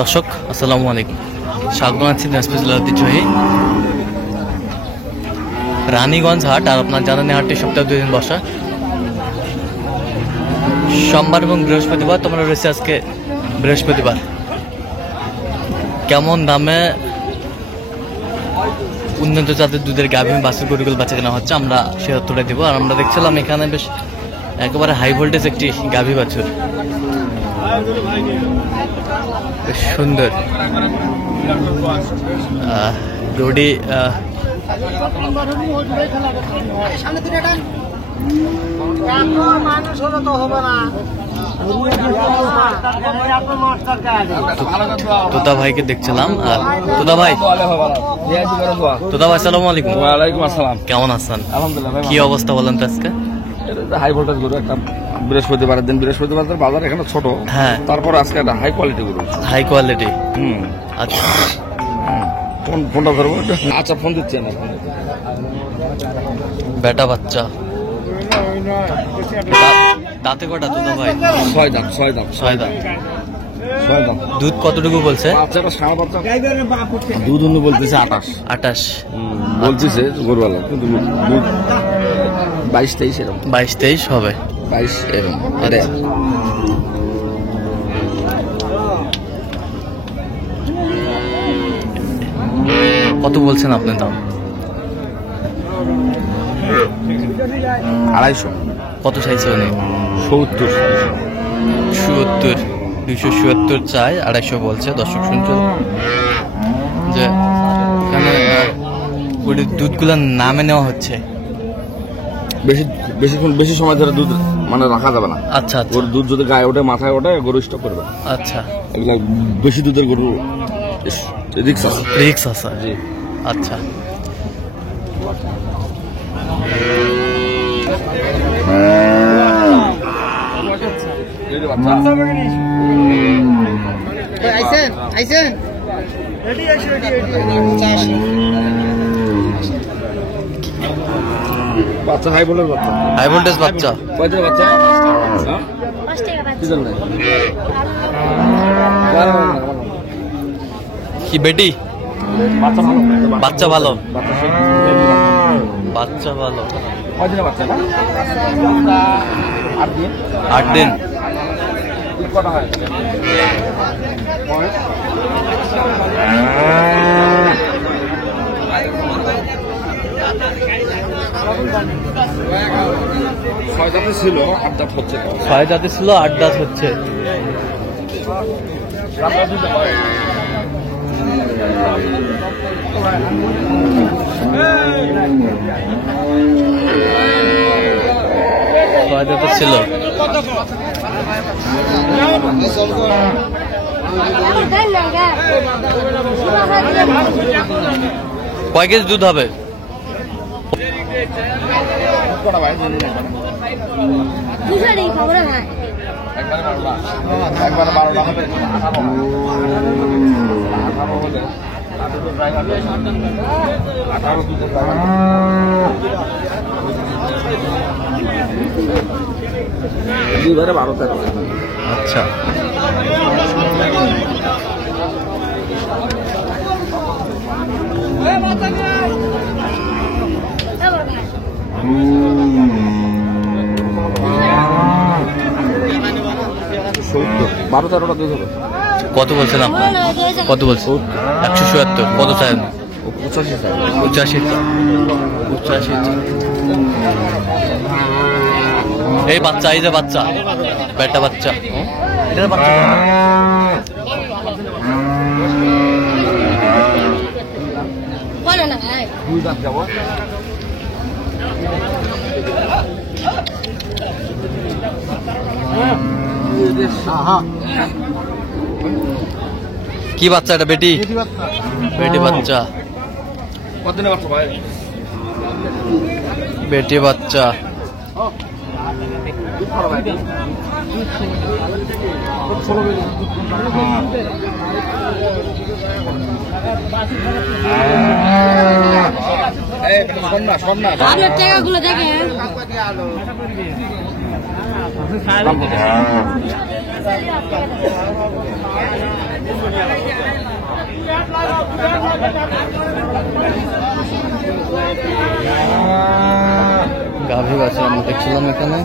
দর্শক আসসালামু আলাইকুম, স্বাগত আছি দিনাজপুর জেলার ঐতিহ্যবাহী রানীগঞ্জ হাট। আর আপনার জানেন হাটটি সপ্তাহে 2 দিন বসা, সোমবার এবং বৃহস্পতিবার। তোমরা রয়েছে আজকে বৃহস্পতিবার। কেমন দামে উন্নত জাতের দুধের গাভী বাছুর গরুগুলো বাচ্চা কেনা হচ্ছে আমরা সে তথ্যটা দেবো। আর আমরা দেখছিলাম এখানে বেশ একেবারে হাই ভোল্টেজ একটি গাভী বাছুর, বেশ সুন্দর রোডি। তোতা ভাইকে দেখছিলাম। তোতা ভাই, আসসালামু আলাইকুম। ওয়ালাইকুম আসসালাম। কেমন আছেন? আলহামদুলিল্লাহ। কি অবস্থা বলেন তো আজকে? হাই ভোল্টেজ গরু একটা বৃহস্পতিবারের দিন, বৃহস্পতিবার বাজার এখানে ছোট, হ্যাঁ, তারপর আজকে একটা হাই কোয়ালিটি গরু। High quality. আচ্ছা, ফোনটা ধরবো। আচ্ছা, ফোন দিচ্ছি না। বেটা বাচ্চা, দাঁতে কটা তোতা ভাই? 6 দাঁত। 6 দাঁত। 6 দাঁত। দুধ কতটুকু বলছে? বাচ্চাটা সারা বাচ্চা দুধ উনি বলতেছে 28 বলতেছে গরুওয়ালা, কিন্তু দুধ 22-23 এরকম। 22-23 হবে। 22 এরকম। কত বলছেন আপনি দাম? 250। কত চাইছে উনি? 70। 270 চাই, 250 বলছে। দর্শক শুনছে যে এখানে দুধগুলো নামে নেওয়া হচ্ছে। বেশি সময় ধরে দুধ মানে রাখা যাবে না। আচ্ছা, গরুর দুধ যদি গায়ে ওঠে, মাথায় ওঠে, গরু স্টপ করবে। আচ্ছা, এগুলা বেশি দুধের গরু রিক্স আছে। রিক্স আছে, জি। আচ্ছা, বাচ্চা হাই ভোল্টেজ বাচ্চা। হাই ভোল্টেজ বাচ্চা। কয়টা বাচ্চা? কি বেটি? বাচ্চা ভালো। বাচ্চা ভালো। কয়দিনের বাচ্চা? 8 দিন। কটা হয়? ছয় দাঁতে ছিল, 8 দাঁত হচ্ছে। 6 দাঁতে ছিল, 8 দাঁত হচ্ছে। ছিল। কয় কেজি দুধ হবে? একবার 12টা হবে। 18 দুধের দুবারে 12-13। আচ্ছা, বারো 13টা দুধ হবে। কত বলছেন আপনি? কত বলছেন? 170। কত চাই? 85। এই বাচ্চা, এই যে বাচ্চা, বেটা বাচ্চা, এটার বাচ্চা। কি বাচ্চা এটা? বেটি? বেটি বাচ্চা। কতদিনের বাচ্চা ভাই? বেটি বাচ্চা। টাকাগুলো দেখেন। গাভী বাছুর আমরা দেখছিলাম এখানে।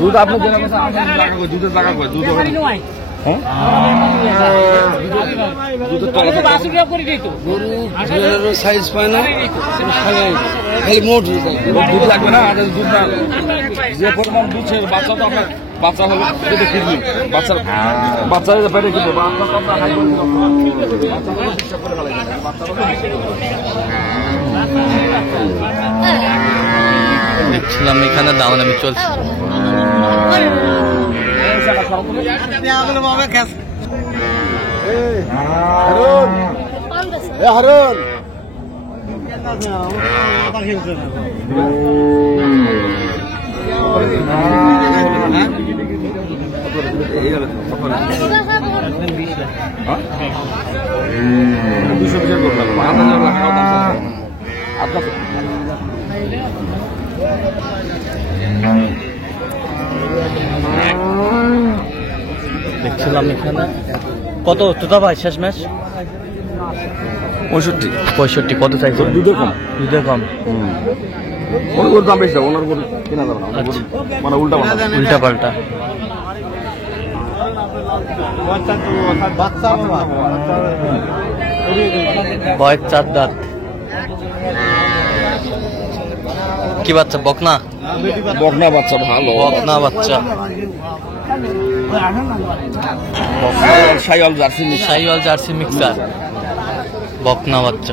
দুধ আপনার দুধের টাকা কয় দুধ সাইজ পায় না, খালি মোট দুধ লাগবে না। দুধ না যে পরিমাণ দুধ বাচ্চা তো আপনার বাচ্চা হলে কিনবি, বাচ্চা পেটে কিনবো। দেখছিলাম এখানে দামাদামি চলছে। দেখছিলাম এখানে কত তোতা ভাই শেষ ম্যাচ 65 কত চাইছো? দুধের কম, দুধের কম। ওর দাম বেশি, ওনার গরু কেনা যাবে না, মানে উল্টা পাল্টা। বয়স 4 দাঁত। কি বাচ্চা? বকনা বাচ্চা, ভালো বকনা বাচ্চা। শাইওয়াল জার্সি মিক্সার বকনা বাচ্চা।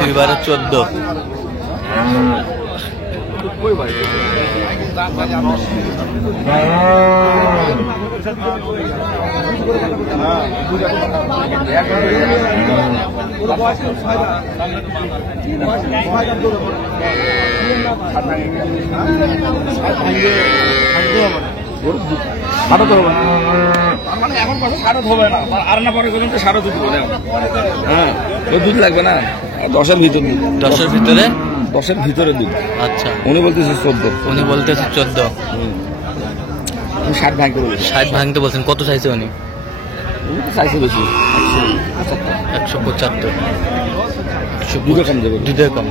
দুইবারে 14। মানে এখন কথা সারত হবে না, আর না পরে পর্যন্ত সারত দিব না। হ্যাঁ, ওই দুধ লাগবে না, 10-এর ভিতরে। 10-এর ভিতরে? 10-এর ভিতরে দুধ। আচ্ছা, উনি বলতেছে 14। উনি বলতেছে 14। 60 ভাঙতে বলছেন। 60 ভাঙতে বলছেন। কত চাইছে উনি? উনি তো চাইছে বেশি, 175। দুধে কম দেবে, দুধে কম।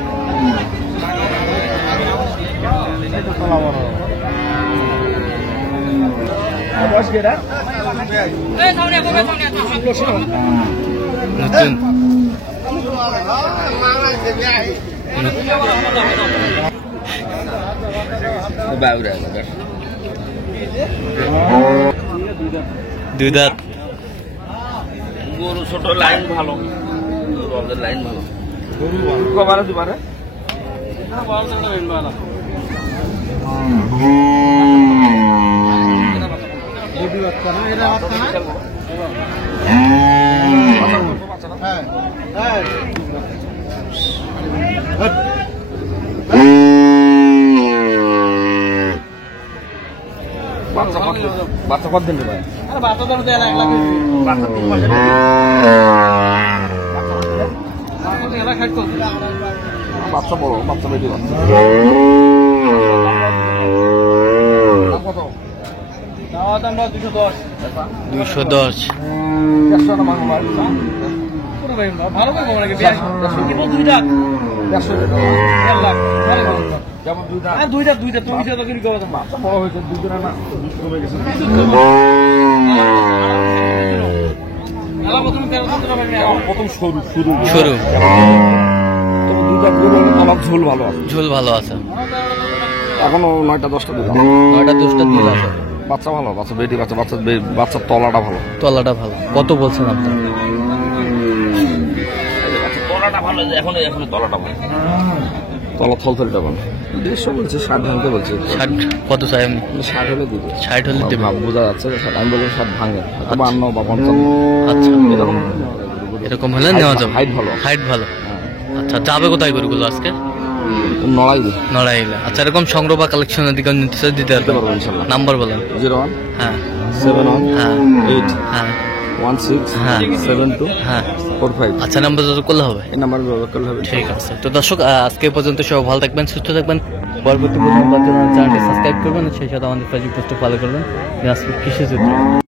নতুন দুই দাঁত। গরু ছোট, লাইন ভালো, লাইন ভালো। কবার আছে পারে? বাচ্চা কত দিন ভাই? বাচ্চা বড়, বাচ্চা বেশি বাচ্চা। কত? 210। ভালো দুইটা বড় হয়েছে, দুইটা না প্রথম সরু শুরু সরু। দুইটা ঝোল ভালো আছে, ঝোল ভালো আছে। এখনো 9টা-10টা দুধ, 9টা-10টা দুধ আছে। বাচ্চা ভালো, বাচ্চা বেটি বাচ্চা, বাচ্চার তলাটা ভালো। তলাটা ভালো। কত বলছেন আপনি? তলাটা ভালো, এখন তলাটা ভালো। তলা থলথলিটা বল 150 বলছে 60 ভাঙতে বলছে 60 কত চাই আপনি? 60 হলে দিবে 60 হলে দেবেন। ভাব বোঝা যাচ্ছে 60 আমি বললাম 60 ভাঙে 52 বা 55 আচ্ছা এরকম এরকম হলে নেওয়া যাবে। হাইট ভালো হাইট ভালো। আচ্ছা যাবে কোথায় গরুগুলো আজকে? নড়াই দিই নড়াইলে। আচ্ছা এরকম সংগ্রহ বা কালেকশনের দিকে নিতে চাই দিতে দিতে পারবেন? পারবো ইনশাআল্লাহ। নাম্বার বলেন। 01 হ্যাঁ 71 হ্যাঁ 8 হ্যাঁ 16 হ্যাঁ 72 হ্যাঁ 45 আচ্ছা নাম্বার যত করলে হবে। এই নাম্বার ব্যবহার করলে হবে। ঠিক আছে তো দর্শক আজকে এ পর্যন্ত সবাই ভালো থাকবেন সুস্থ থাকবেন পরবর্তী চ্যানেলটি সাবস্ক্রাইব করবেন সেই সাথে আমাদের ফেসবুক পেজটি ফলো করবেন আজকে কৃষি চিত্র।